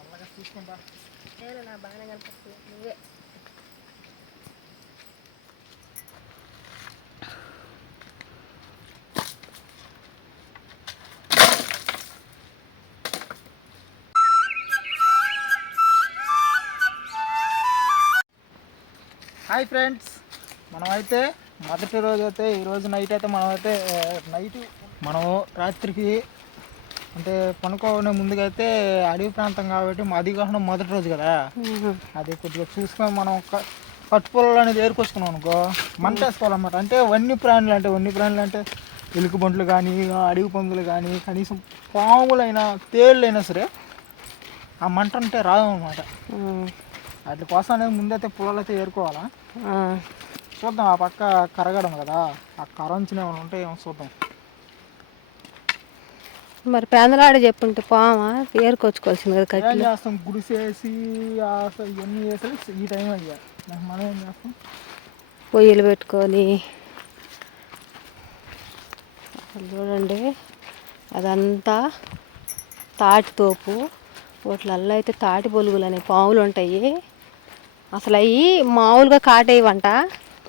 అలాగే చూసుకుంటా నేను నా బాగానే కనిపిస్తుంది నువ్వే. హాయ్ ఫ్రెండ్స్, మనమైతే మొదటి రోజు అయితే ఈరోజు నైట్ అయితే మనము రాత్రికి అంటే పనుకోనే ముందుగా అయితే అడవి ప్రాంతం కాబట్టి అది కాకుండా మొదటి రోజు కదా, అది కొద్దిగా చూసుకొని మనం కట్టుపొలాలు అనేది ఏరుకొచ్చుకున్నాం అనుకో మంట వేసుకోవాలన్నమాట. అంటే వన్య ప్రాణులు అంటే ఎలుక బంట్లు కానీ, అడవి పందులు కానీ, కనీసం పాములైనా తేళ్ళైనా సరే ఆ మంట ఉంటే రాదు అన్నమాట. వాటి కోసం అనేది ముందైతే పొలాలు అయితే ఏరుకోవాలా. చూద్దాం, ఆ పక్క కరగడం కదా, ఆ కరంచిన ఏమైనా ఉంటే ఏమో చూద్దాం. మరి పెందలాడే చెప్పుంటే పామా ఏరుకొచ్చుకోవాల్సింది కదా. ఏం చేస్తాం, గుడిసేసి ఇవన్నీ చేసేది ఈ టైం అయ్యా. మనం ఏం చేస్తాం, పొయ్యిలు పెట్టుకొని. అసలు చూడండి, అదంతా తాటి తోపు. వాటిలల్లో అయితే తాటి బొలుగులు అనే పాములు ఉంటాయి. అసలు అవి మామూలుగా కాటేయవంట,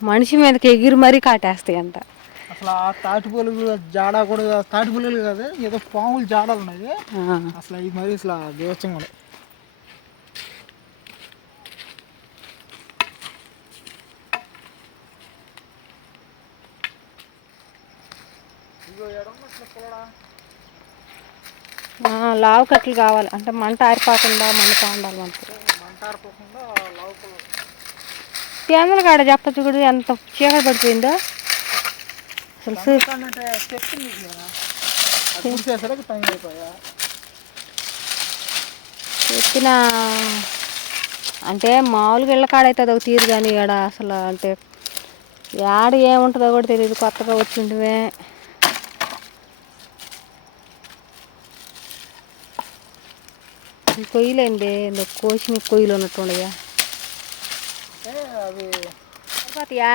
మనిషి మీదకి ఎగిరి మరీ కాటేస్తాయంట. అసలు ఆ తాటి పొలుగులు జాడ కూడా తాటి పొలుగులు కదా, ఏదో పాములు జాడలు ఉన్నాయి అసలు అవి మరి అసలు దేవచ్చంగా ఉన్నాయి. లావు కట్లు కావాలి అంటే మంట ఆరిపోకుండా మండుతూ ఉండాలి. మంట ఆరిపోకుండా లావు పొలం పేదల కాడ చెప్పచ్చు కూడా ఎంత చీకటి పడిపోయిందో అసలు. చెప్పిన అంటే మామూలుగా ఇళ్ళ కాడ అయితే అదొక తీరు, కానీ ఇక్కడ అసలు అంటే ఏడ ఏముంటుందో కూడా తెలియదు. కొత్తగా వచ్చింటివే. ఈ కొయ్యలేండి, కోసి కొయ్యలు ఉన్నట్టుండయా అవి సరిపోతాయా?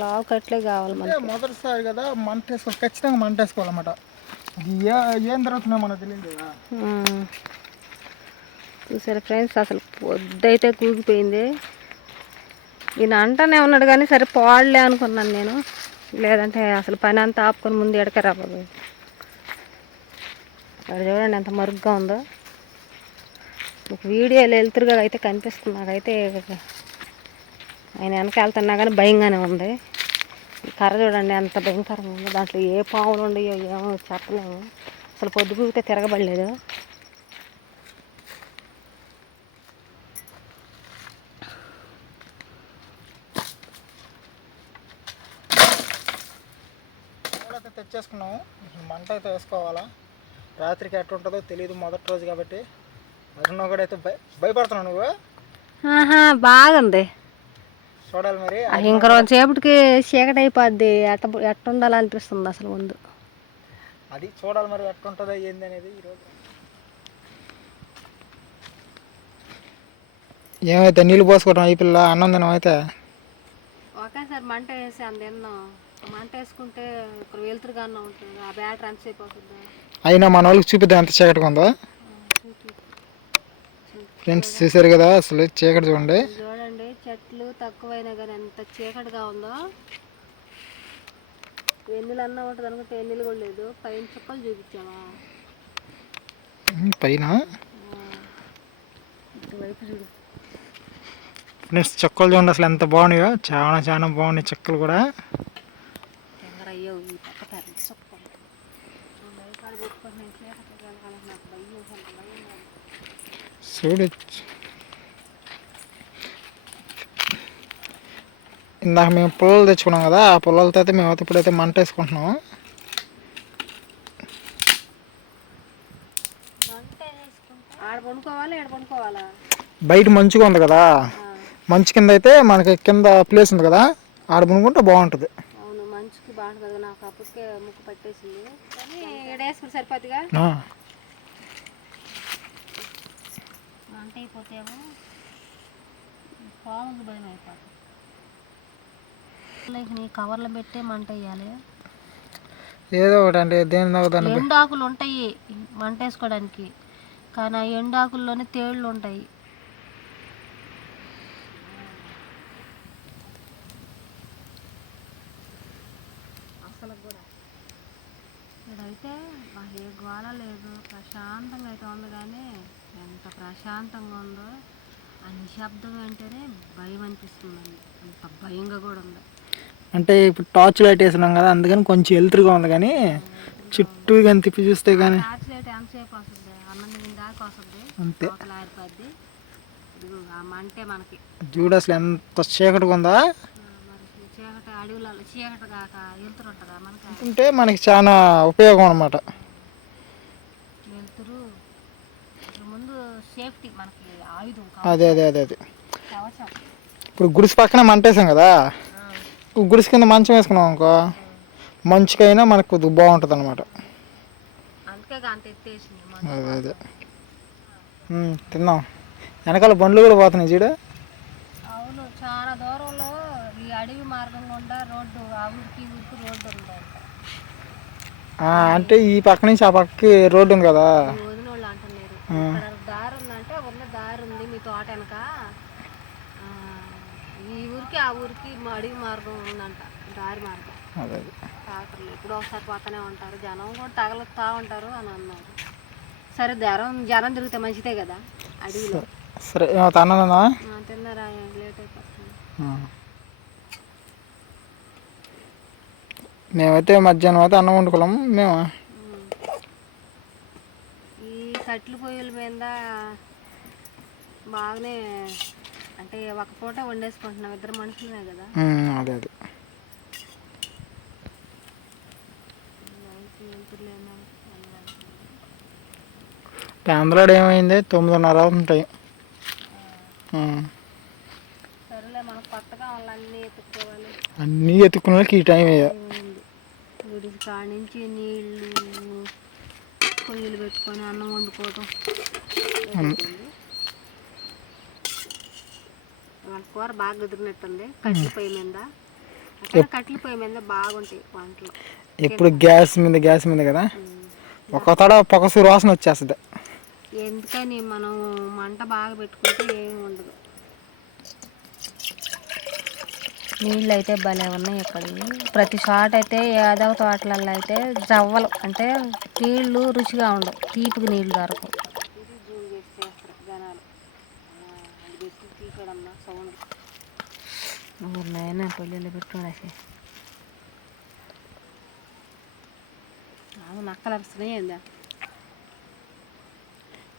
లావు కట్లే కావాలి మనకి. మొదటిసారి కదా మంట వేసుకోవాలి, ఖచ్చితంగా మంట వేసుకోవాలన్నమాట. అది ఏం జరుగుతుందో మనకు తెలియదు కదా. చూసారా ఫ్రెండ్స్, అసలు పొద్దైతే కూగిపోయింది. ఈయన అంటానే ఉన్నాడు కానీ సరే పోడలే అనుకున్నాను నేను, లేదంటే అసలు పని అంతా ఆపుకొని ముందు ఎడక రాబోదు. అక్కడ చూడండి ఎంత మరుగ్గా ఉందో. మీకు వీడియోలు వెళ్తురుగా అయితే కనిపిస్తుంది. నాకైతే ఆయన వెనక వెళ్తున్నా కానీ భయంగానే ఉంది. ఈ కర్ర చూడండి ఎంత భయంకరంగా ఉందో. దాంట్లో ఏ పాములు ఉండయో ఏమో చెప్పలేము. అసలు పొద్దు కూగితే తిరగబడలేదు. తెచ్చేసుకున్నాము, మంట అయితే వేసుకోవాలా. రాత్రికి ఎట్లా ఉంటుందో తెలియదు, మొదటి రోజు కాబట్టి. అరుణ కూడా అయితే భయపడుతున్నావు నువ్వు. బాగుంది చూడాలి మరి. ఇంక రోజుసేపటికి చీకటి అయిపోద్ది. ఎట్ట ఉండాలనిపిస్తుంది అసలు ముందు. అది చూడాలి మరి ఎట్లా ఉంటుందో ఏంది అనేది. ఈరోజు ఏమైతే నీళ్ళు పోసుకోవడం ఈ పిల్ల అన్నం తినం అయితే ఒకేసారి మంట వేసి అందెన్నో మంట వేసుకుంటే ఇక్కడ వెళ్తురుగా ఉంటుంది. ఆ బ్యాటరీ ఎంతసేపు అవుతుందా? అయినా మన వాళ్ళకి చూపిద్దాం ఎంత చీకటిగా ఉందో. ఫ్రెండ్స్ చూసారు కదా, అసలు చీకటి చూడండి. చూడండి, చెట్లు తక్కువైనా కానీ ఎంత చీకటిగా ఉందో. ఎన్నిలు అన్నా ఉంటుంది అనుకుంటే ఎన్నిలు కూడా లేదు. పైన చుక్కలు చూపించావా పైన? ఇటువైపు చూడు ఫ్రెండ్స్, చుక్కలు చూడండి అసలు ఎంత బాగున్నాయో. చాలా చాలా బాగున్నాయి చుక్కలు కూడా. చూడు, ఇందాక మేము పుల్లలు తెచ్చుకున్నాం కదా, ఆ పుల్లలతో అయితే మేము ఇప్పుడైతే మంట వేసుకుంటున్నాము. బయట మంచుగా ఉంది కదా, మంచు కింద అయితే మనకి కింద ప్లేస్ ఉంది కదా, ఆడ పనుకుంటే బాగుంటుంది. అవును, మంచుకి బాగుంటుంది. నాకు అప్పటికే ముక్కు పట్టేసింది కానీ ఏడేసుకుని సరిపోద్దిగా. మంట అయిపోతేమో పాముకి భయం అయిపోతుంది. నీ కవర్లో పెట్టే మంట వేయాలి. ఏదో ఒకటి అంటే దేని దాని ఎండాకులు ఉంటాయి మంట వేసుకోవడానికి, కానీ ఆ ఎండాకుల్లోనే తేళ్ళు ఉంటాయి. అసలు కూడా ఇక్కడైతే మాకు ఏ గోళ లేదు, ప్రశాంతంగా అయితే ఉంది. కానీ ఎంత ప్రశాంతంగా ఉందో ఆ నిశ్శబ్దం అంటేనే భయం అనిపిస్తుందండి. అంత భయంగా కూడా ఉంది. అంటే ఇప్పుడు టార్చ్ లైట్ వేసినాం కదా, అందుకని కొంచెం ఎలుతురుగా ఉంది. కానీ చుట్టూ కానీ తిప్పి చూస్తే కానీ టార్చ్ లైట్ ఎంతసేపు వస్తుంది, అన్నం దాకా వస్తుంది, అంతే. ఆరిపోద్ది. ఇదిగో ఆ మంటే మనకి చూడు అసలు ఎంత చీకటిగా ఉందా. మరి చీకటి అడవులలో చీకటి కాక వెళ్తురు ఉంటుందా మనకి, అంటే మనకి చాలా ఉపయోగం అనమాట. వెళ్తురు ముందు సేఫ్టీ మనకి ఆయుధం. అదే అదే అదే అదే కవచం. ఇప్పుడు గుడిసి పక్కన మంటేసాం కదా, గుడిసి కింద మంచం వేసుకున్నాం అనుకో, మంచుకైనా మనకు కొద్దిగా బాగుంటుంది అనమాట. అందుకే అంత ఎత్తేసింది. అదే అదే తిన్నాం. వెనకాల బండ్లు కూడా పోతున్నాయి చూడు. అవును, చాలా దూరంలో ఈ అడవి మార్గం గుండా రోడ్డు, ఆ ఊరికి ఊరికి రోడ్డు ఉంది. అంటే ఈ పక్క నుంచి ఆ పక్కకి రోడ్డు ఉంది కదా. వదిన వాళ్ళు అంటున్నారు ఇక్కడ దారి ఉందంటే, ఉన్న దారి ఉంది మీ తోట వెనక, ఈ ఊరికి ఆ ఊరికి అడవి మార్గం ఉందంట, దారి మార్గం. అదే ట్రాక్టర్లు ఎప్పుడో ఒకసారి పోతూనే ఉంటారు, జనం కూడా తగలుతూ ఉంటారు అని అన్నారు. సరే జనం తిరిగితే మంచిదే కదా అడవిలో. సరే అన్నదా తిన్నారా, లేట్ అయిపోతుంది. మేమైతే మధ్యాహ్నం అయితే అన్నం వండుకోలేము మేము. ఈ కట్టెల పొయ్యిల మీద బాగానే, అంటే ఒక పూట వండేసుకుంటున్నాం, ఇద్దరు మనుషులనే కదా. అదే అదే ఆంధ్రాలో ఏమైంది 9:30 అవుతుంటాయి. సరేలే, మనకు కొత్తగా వాళ్ళన్నీ ఎత్తుక్కోవాలి. అన్నీ ఎత్తుకునే వాళ్ళకి ఈ టైం అయ్యా. గుడికి కాడి నుంచి నీళ్ళు పొయ్యిలు పెట్టుకొని అన్నం వండుకోవటం. వాళ్ళ కూర బాగా కుదిరినట్టుంది కట్టెల పొయ్యి మీద. అక్కడ కట్టెల పొయ్యి మీద బాగుంటాయి వంటలు. ఎప్పుడు గ్యాస్ మీద కదా, ఒక తడ పొగ సువాసన వచ్చేస్తుంది. ఎందుకని మనం మంట బాగా పెట్టుకుంటే ఏమి ఉండదు. నీళ్ళు అయితే భలే ఉన్నాయి ఇక్కడ. ప్రతి చోట అయితే ఏదో తోటలలో అయితే జవ్వలు, అంటే నీళ్ళు రుచిగా ఉండవు, తీపికి నీళ్ళు దొరకవు. ఇది జూమ్ చేసి చేస్తారు జనాలు. అది బెస్ట్ తీసాడమ్మా సౌండ్. నాయన పొల్లిలో పెట్టుకోవాలి. నక్కలు అరుస్తున్నాయి ఏందా,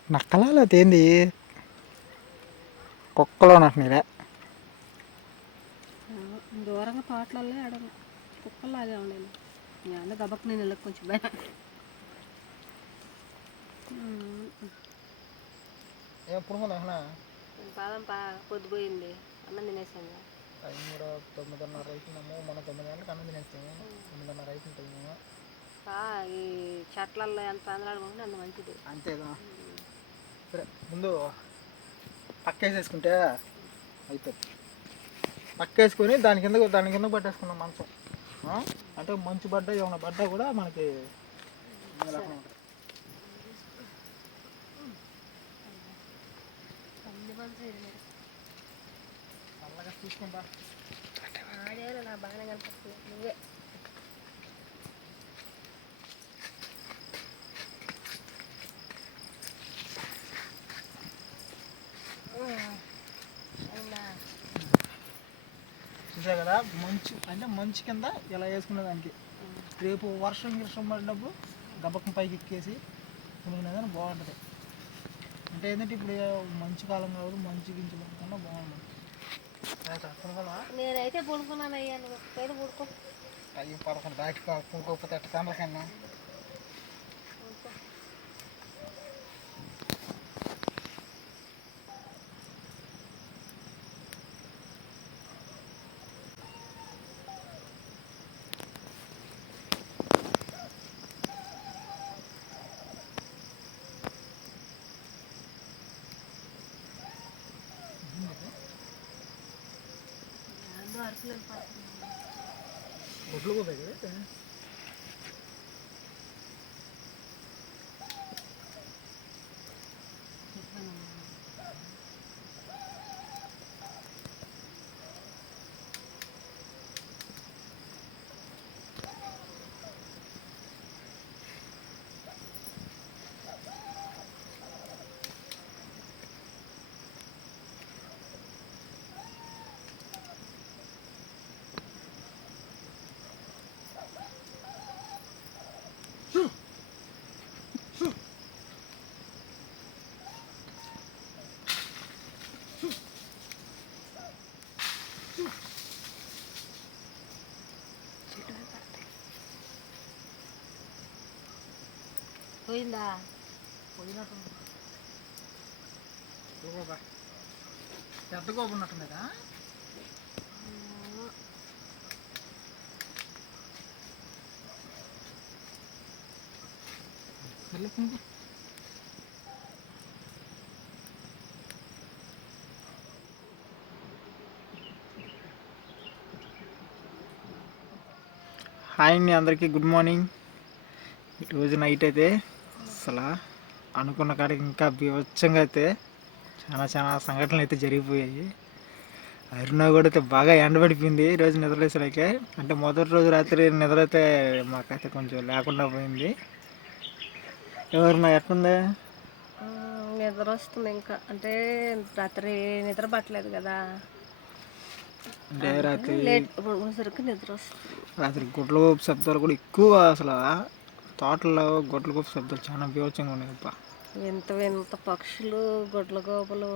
నక్కలా తేంది కుక్కలో ఉన్నట్టున్నాయిలే. దూరంగా తోటలలో అడగ కుక్కలాగే ఉండేది. నేను గబక్ నేను వెళ్ళక కొంచెం భయం. బాదం పొద్దుపోయింది, అన్నం తినేసాను. టైం కూడా 9:30 అవుతుందేమో. మనం 9 గంటలకు అన్నం తినేస్తాము, 9:30 అవుతుంది టైము. ఈ చెట్లల్లో ఎంత అందలాడుకుంటే అంత మంచిది. అంతేగా. సరే ముందు పక్కేసేసుకుంటే అయిపోతుంది. పక్కేసుకొని దాని కింద పట్టేసుకున్నాం మంచం. అంటే మంచు పడ్డా ఏమైనా పడ్డా కూడా మనకి చల్లగా చూసుకుంటా. నాకు బాగానే కనిపిస్తుంది, నువ్వే. చూసా కదా మంచు, అంటే మంచు కింద ఇలా వేసుకునే దానికి. రేపు వర్షం పడినప్పుడు గబక్కం పైకి ఎక్కేసి కొనుక్కునేదాన్ని బాగుంటుంది. అంటే ఏంటంటే ఇప్పుడు మంచు కాలం కాబట్టి మంచు గించి పడకుండా బాగుంటుంది. నేనైతే పడుకున్నాను అయ్యా, నువ్వు పడుకో. అయ్యి పడకుండా దాటి పడుకోకపోతే ఎట్ట కన్నా. గుడ్లు పోతాయి కదా. పోయిందా? పోయినట్టు పెద్ద గోపు ఉన్నట్టుంది కదా. హాయ్ అండి అందరికీ, గుడ్ మార్నింగ్. ఈరోజు నైట్ అయితే అసలు అనుకున్న కాడికి ఇంకా బీభత్సంగా అయితే చాలా సంఘటనలు అయితే జరిగిపోయాయి. అరుణ కూడా అయితే బాగా ఎండబడిపోయింది ఈరోజు నిద్రలేసరికి. అంటే మొదటి రోజు రాత్రి నిద్ర అయితే మాకైతే కొంచెం లేకుండా పోయింది. ఎవరన్నా ఎట్లుంది? నిద్ర వస్తుంది ఇంకా, అంటే రాత్రి నిద్ర పట్టలేదు కదా, అంటే రాత్రి లేట్ సరికి నిద్ర వస్తుంది. రాత్రి గుడ్ల గోపు శబ్దాలు కూడా ఎక్కువ. అసలు తోటల్లో గుడ్ల గోపు శబ్దాలు చాలా బీభత్సంగా ఉన్నాయి. వింత వింత పక్షులు, గుడ్ల గోపులు,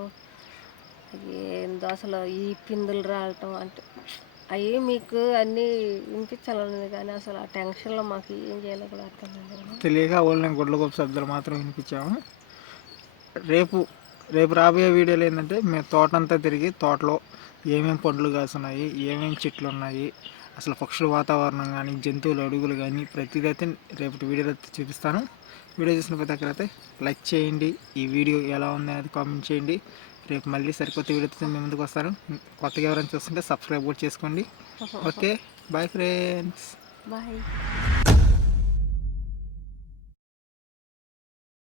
ఏందో అసలు ఈ పిందులు రావటం అంటే అవి మీకు అన్నీ వినిపించాలన్నది, కానీ అసలు ఆ టెన్షన్లో మాకు ఏం చేయాలో కూడా అర్థం కాదు. తెలియక ఓన్లీ గుడ్ల గోపు శబ్దాలు మాత్రం వినిపించాము. రేపు రాబోయే వీడియోలు ఏంటంటే మేము తోటంతా తిరిగి తోటలో ఏమేమి పండ్లు కాస్తున్నాయి, ఏమేమి చెట్లు ఉన్నాయి, అసలు పక్షుల వాతావరణం కానీ, జంతువుల అడుగులు కానీ ప్రతిదైతే రేపటి వీడియోలో చూపిస్తాను. వీడియో చూసిన ప్రతి ఒక్కరైతే లైక్ చేయండి. ఈ వీడియో ఎలా ఉంది అనేది కామెంట్ చేయండి. రేపు మళ్ళీ సరికొత్త వీడియోతో మేము ముందుకు వస్తాను. కొత్తగా ఎవరైనా చూస్తుంటే సబ్స్క్రైబ్ కూడా చేసుకోండి. Okay, bye friends. బాయ్.